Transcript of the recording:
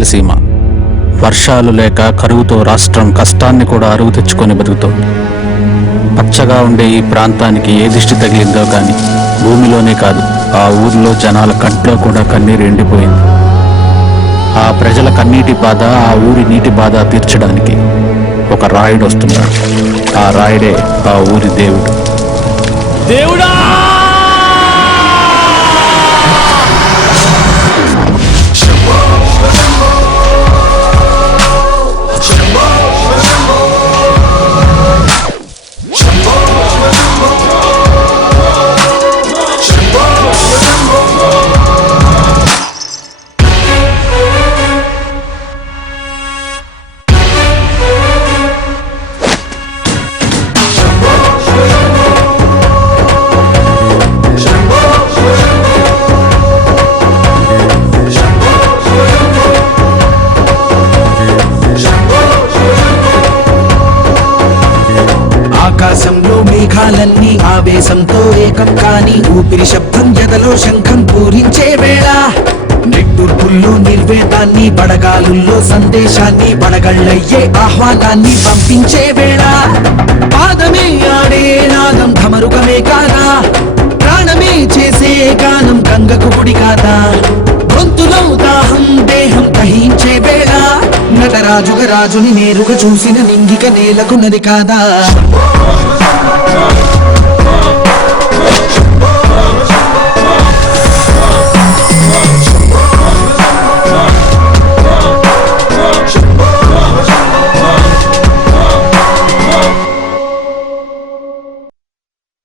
రాయలసీమ. వర్షాలు లేక కరువుతో రాష్ట్రం కష్టాన్ని కూడా అరువు తెచ్చుకొని బతుకుతోంది. పచ్చగా ఉండే ఈ ప్రాంతానికి ఏ దిష్టి తగిలిందో కానీ భూమిలోనే కాదు, ఆ ఊర్లో జనాల కంట్లో కూడా కన్నీరు ఎండిపోయింది. ఆ ప్రజల కన్నీటి బాధ, ఆ ఊరి నీటి బాధ తీర్చడానికి ఒక రాయుడు వస్తున్నాడు. ఆ రాయుడే ఆ ఊరి దేవుడు. దేవుడా! ఆకాశంలో మేఘాలన్నీ ఆవేశంతో ఏకం కాని ఊపిరి శబ్దం జదలో శంఖం పూరించే వేళ, నిట్టూర్పుల్లో నిర్వేదాన్ని, బడగాలుల్లో సందేశాన్ని, బడగళ్ళయ్యే ఆహ్వానాన్ని పంపించే వేళ, పాదమే ఆడే నాదం ధమరుకమే కాదా, ప్రాణమే చేసే గానం గంగకు గుడి కాదా, గొంతులో దాహం దేహం దహించే వేళ, నటరాజుగా రాజుని నేరుగా చూసిన నింగిక నేలకు నది కాదా.